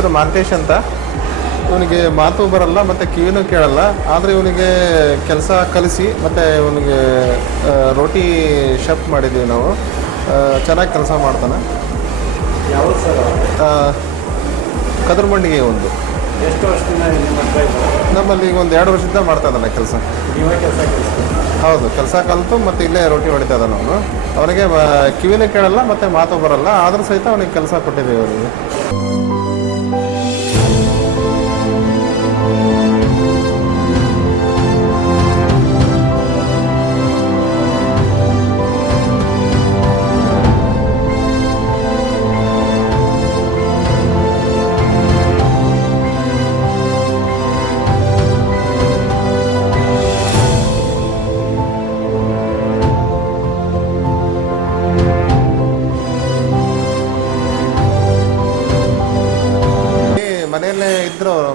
ಹೆಸರು ಮಾಂತೇಶ್ ಅಂತ. ಇವನಿಗೆ ಮಾತು ಬರಲ್ಲ ಮತ್ತು ಕಿವಿನೂ ಕೇಳಲ್ಲ. ಆದರೆ ಇವನಿಗೆ ಕೆಲಸ ಕಲಿಸಿ ಮತ್ತು ಇವನಿಗೆ ರೋಟಿ ಶೆಫ್ ಮಾಡಿದ್ದೀವಿ ನಾವು. ಚೆನ್ನಾಗಿ ಕೆಲಸ ಮಾಡ್ತಾನೆ. ಯಾವ ಸರ್? ಕದರ್ಮಂಡಿಗೆ ಒಂದು. ಎಷ್ಟು ವರ್ಷದಿಂದ ನಿಮ್ಮ ಹತ್ರ ಇದ್ದಾರೆ? ನಮ್ಮಲ್ಲಿ ಈಗ ಒಂದು 2 ವರ್ಷದಿಂದ ಮಾಡ್ತಾ ಇದ್ದಾನೆ ಕೆಲಸ. ನೀವೇ ಕೆಲಸ ಕಲಿಸ್ತೀವಿ? ಹೌದು, ಕೆಲಸ ಕಲಿತು ಮತ್ತು ಇಲ್ಲೇ ರೋಟಿ ಹೊಡಿತಾ ಇದ್ದಾನೆ ಅವನು. ಅವನಿಗೆ ಕಿವಿನೂ ಕೇಳಲ್ಲ ಮತ್ತು ಮಾತು ಬರಲ್ಲ, ಆದರೂ ಸಹಿತ ಅವನಿಗೆ ಕೆಲಸ ಕೊಟ್ಟಿದ್ದೀವಿ ಅವರಿಗೆ.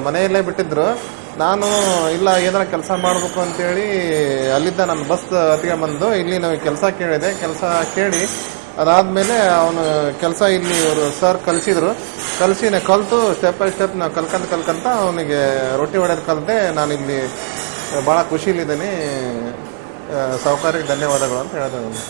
ಮನೆಯಲ್ಲೇ ಬಿಟ್ಟಿದ್ರು. ನಾನು ಇಲ್ಲ ಏನಾರ ಕೆಲಸ ಮಾಡಬೇಕು ಅಂತೇಳಿ ಅಲ್ಲಿದ್ದ ನನ್ನ ಬಸ್ ಹತ್ತಿಗೆ ಬಂದು ಇಲ್ಲಿ ನಾವು ಕೆಲಸ ಕೇಳಿದೆ. ಕೆಲಸ ಕೇಳಿ ಅದಾದಮೇಲೆ ಅವನು ಕೆಲಸ ಇಲ್ಲಿ ಇವರು ಸರ್ ಕಲಿಸಿದ್ರು. ಕಲಿತು ಸ್ಟೆಪ್ ಬೈ ಸ್ಟೆಪ್ ನಾವು ಕಲ್ಕಂತ ಅವನಿಗೆ ರೊಟ್ಟಿ ಹೊಡೆಯೋದು ಕಲಿತೆ. ನಾನಿಲ್ಲಿ ಭಾಳ ಖುಷಿಲಿದ್ದೀನಿ. ಸಾಹುಕಾರಿಗೆ ಧನ್ಯವಾದಗಳು ಅಂತ ಹೇಳಿದೆ ನಾನು.